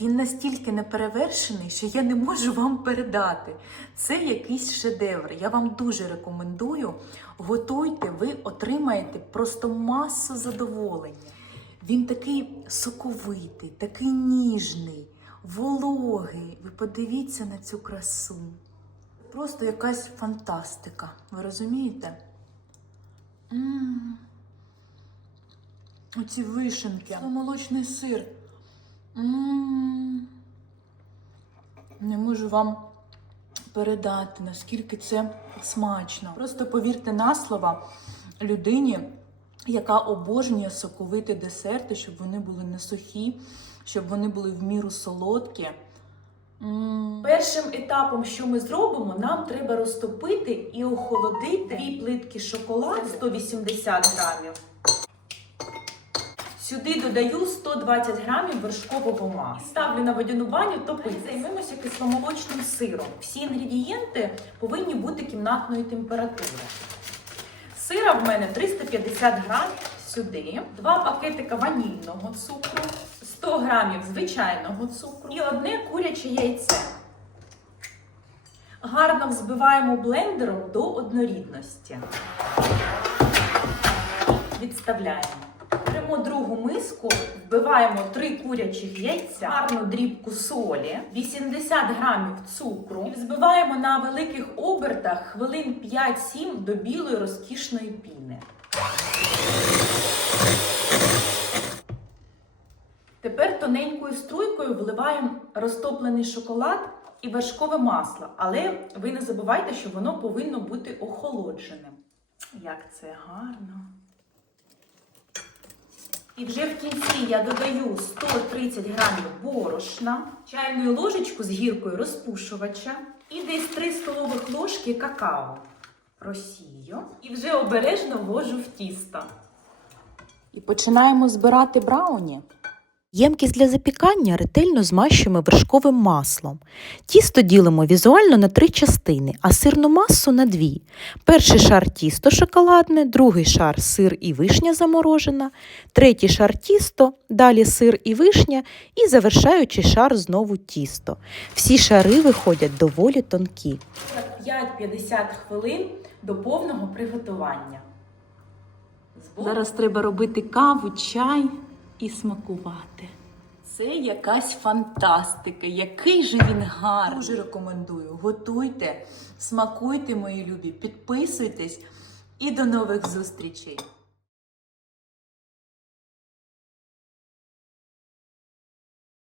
Він настільки неперевершений, що я не можу вам передати. Це якийсь шедевр. Я вам дуже рекомендую. Готуйте, ви отримаєте просто масу задоволення. Він такий соковитий, такий ніжний, вологий. Ви подивіться на цю красу. Просто якась фантастика. Ви розумієте? м Оці вишенки, молочний сир. Не можу вам передати, наскільки це смачно. Просто повірте на слово людині, яка обожнює соковити десерти, щоб вони були не сухі, щоб вони були в міру солодкі. Першим етапом, що ми зробимо, нам треба розтопити і охолодити дві плитки шоколаду 180 грамів. Сюди додаю 120 грамів вершкового масла. Ставлю на водяну баню топити. Займемося кисломолочним сиром. Всі інгредієнти повинні бути кімнатної температури. Сира в мене 350 грамів сюди, два пакетика ванільного цукру, 100 грамів звичайного цукру і одне куряче яйце. Гарно взбиваємо блендером до однорідності. Відставляємо. Беремо другу миску, вбиваємо 3 курячих яйця, гарну дрібку солі, 80 грамів цукру і взбиваємо на великих обертах хвилин 5-7 до білої розкішної піни. Тепер тоненькою струйкою вливаємо розтоплений шоколад і вершкове масло, але ви не забувайте, що воно повинно бути охолодженим. Як це гарно! І вже в кінці я додаю 130 грамів борошна, чайну ложечку з гіркою розпушувача і десь 3 столових ложки какао. Просію і вже обережно ввожу в тісто. І починаємо збирати брауні. Ємкість для запікання ретельно змащуємо вершковим маслом. Тісто ділимо візуально на три частини, а сирну масу на дві. Перший шар тісто шоколадне, другий шар сир і вишня заморожена, третій шар тісто, далі сир і вишня і завершаючий шар знову тісто. Всі шари виходять доволі тонкі. 5-50 хвилин до повного приготування. Зараз треба робити каву, чай і смакувати. Це якась фантастика. Який же він гарний. Дуже рекомендую. Готуйте, смакуйте, мої любі, підписуйтесь і до нових зустрічей!